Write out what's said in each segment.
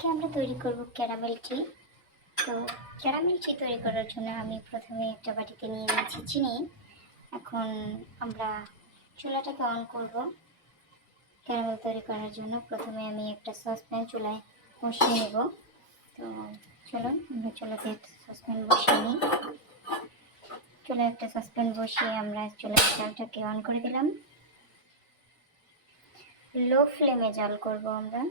আজকে আমরা তৈরি করব ক্যারামেল টি। তো ক্যারামেল টি তৈরি করার জন্য আমি প্রথমে একটা বাটিতে নিয়ে নিয়েছি চিনি। এখন আমরা চুলাটাকে অন করব। ক্যারামেল তৈরি করার জন্য প্রথমে আমি একটা সসপ্যান চুলায় বসিয়ে নেব। তো চলুন আমরা চুলাতে সসপ্যান বসিয়ে নিই। চুলায় একটা সসপ্যান বসিয়ে আমরা চুলার জালটাকে অন করে দিলাম। লো ফ্লেমে জাল করব আমরা।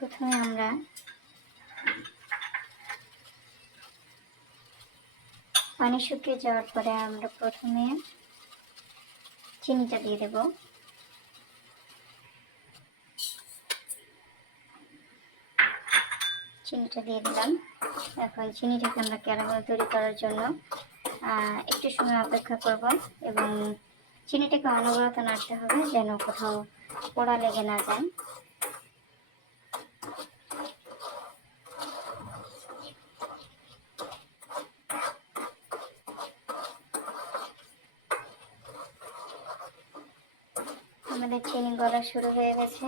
প্রথমে আমরা পানি শুকিয়ে যাওয়ার পরে আমরা প্রথমে চিনিটা দিয়ে দেব। চিনিটা দিয়ে দিলাম। এখন চিনিটাকে আমরা ক্যারামেল তৈরি করার জন্য একটু সময় অপেক্ষা করব এবং চিনিটাকে অনবরত নাড়তে হবে যেন কোথাও পোড়া লেগে না যায়। আমাদের চিনি গলা শুরু হয়ে গেছে।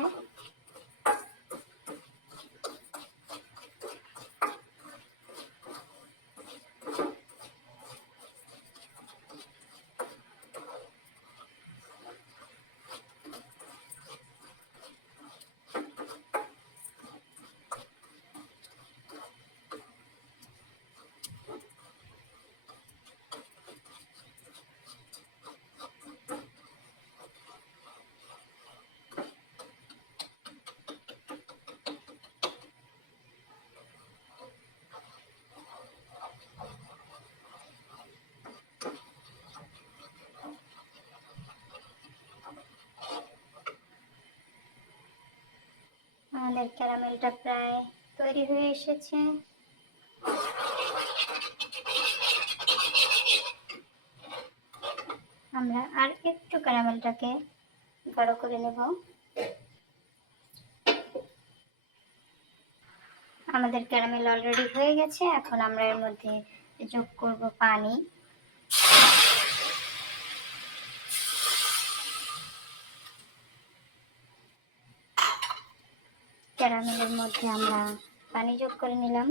আমাদের ক্যারামেলটা প্রায় তৈরি হয়ে এসেছে। আমরা আর একটু ক্যারামেলটাকে গাঢ় করে নেব। আমাদের ক্যারামেল অলরেডি হয়ে গেছে। এখন আমরা এর মধ্যে যোগ করব পানি। ক্যারামেলের মধ্যে আমরা পানি যোগ করে নিলাম।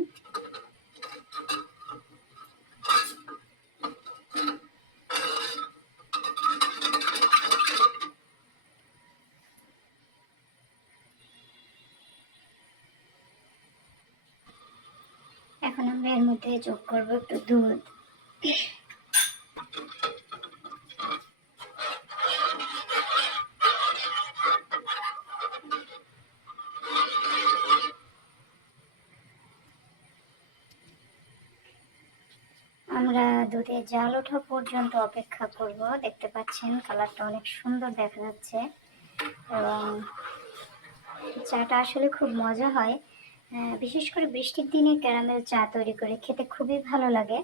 এখন আমরা এর মধ্যে যোগ করব একটু দুধ। আমরা দুধের জাল ওঠা পর্যন্ত অপেক্ষা করব। দেখতে পাচ্ছেন কালারটা অনেক সুন্দর দেখা যাচ্ছে এবং চাটা আসলে খুব মজা হয়। বিশেষ করে বৃষ্টির দিনে ক্যারামেল চা তৈরি করে খেতে খুবই ভালো লাগে।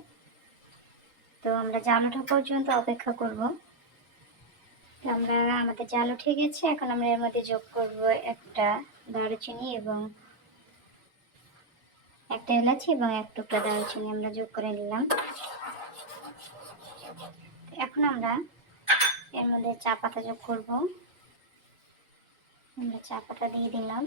তো আমরা জাল ওঠা পর্যন্ত অপেক্ষা করব। আমাদের জাল উঠে গেছে। এখন আমরা এর মধ্যে যোগ করব একটা দারুচিনি এবং একটা এলাচি এবং এক টুকরা দারুচিনি আমরা যোগ করে নিলাম। এখন আমরা এর মধ্যে চা পাতা যোগ করব। আমরা চা পাতা দিয়ে দিলাম।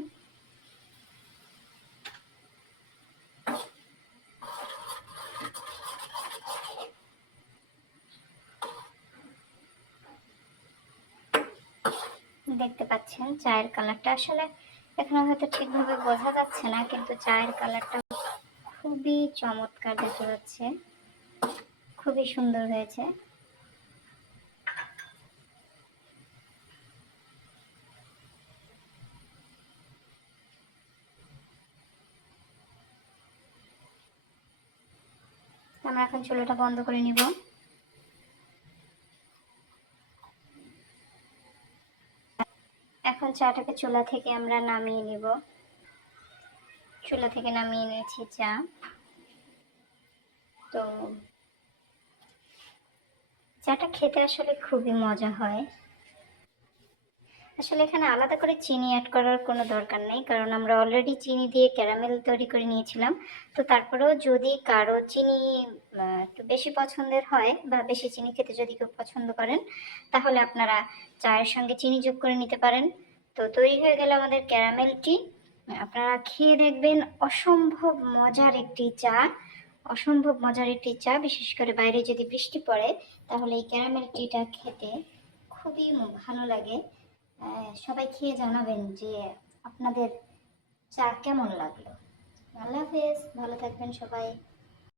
দেখতে পাচ্ছেন চায়ের কালারটা আসলে এখানে হয়তো ঠিকভাবে বোঝা যাচ্ছে না, কিন্তু চায়ের কালারটা খুবই চমৎকার দেখা যাচ্ছে, খুবই সুন্দর হয়েছে। আমরা এখন চুলাটা বন্ধ করে নিব। এখন চাটাকে চুলা থেকে আমরা নামিয়ে নিব। চুলা থেকে নামিয়ে নিয়েছি চা। তো চাটা খেতে আসলে খুবই মজা হয়। আসলে এখানে আলাদা করে চিনি অ্যাড করার কোনো দরকার নেই, কারণ আমরা অলরেডি চিনি দিয়ে ক্যারামেল তৈরি করে নিয়েছিলাম। তো তারপরেও যদি কারো চিনি একটু বেশি পছন্দের হয় বা বেশি চিনি খেতে যদি কেউ পছন্দ করেন, তাহলে আপনারা চায়ের সঙ্গে চিনি যোগ করে নিতে পারেন। তো তৈরি হয়ে গেল আমাদের ক্যারামেল টি। আপনারা খেয়ে দেখবেন, অসম্ভব মজার একটি চা, অসম্ভব মজার একটি চা। বিশেষ করে বাইরে যদি বৃষ্টি পড়ে তাহলে এই ক্যারামেল টিটা খেতে খুবই ভালো লাগে। সবাই খেয়ে জানাবেন যে আপনাদের চা কেমন লাগলো। আল্লাহ হাফেজ, ভালো থাকবেন সবাই।